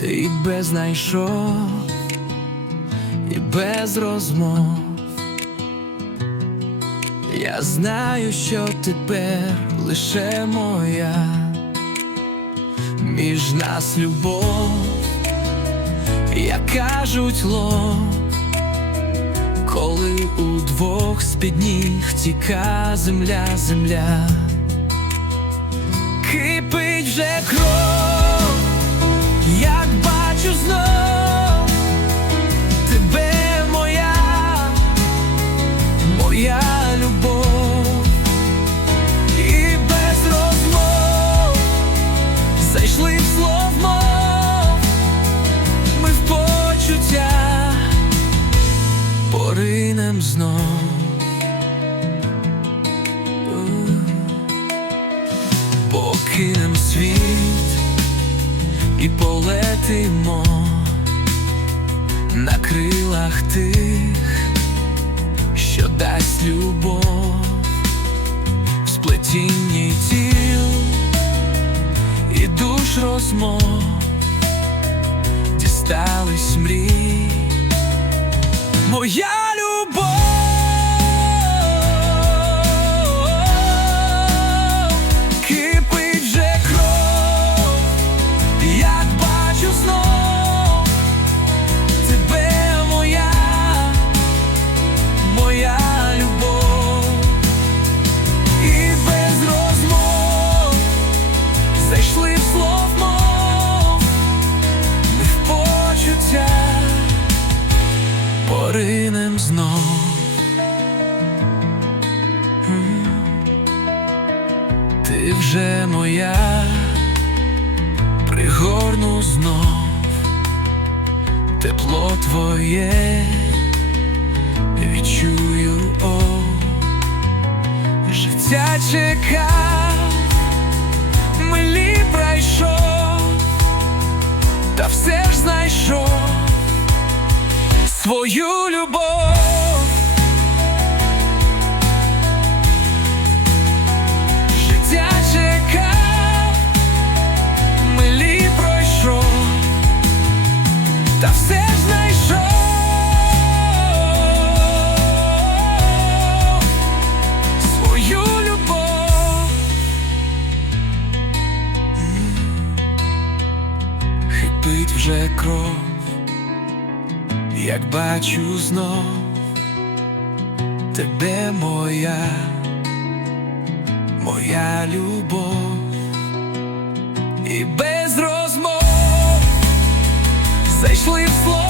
Ти без знайшов і без розмов. Я знаю, що тепер лише моя, між нас любов, як кажуть лов, коли удвох з-під ніг тіка земля, земля, кипить вже кров, знов. Покинем світ і полетимо на крилах тих, що дасть любов в сплетінні тіл і душ розмов дістались мрій. Моя як бачу знов. Тебе моя, моя любов, і без розмов зайшли в слов мов, ми поринем знов. Ти вже моя, пригорну знов, тепло твоє. Відчую о, життя чекав, милі Хипить вже кров, як бачу знов тебе моя моя любов. І без розмов зайшли в слов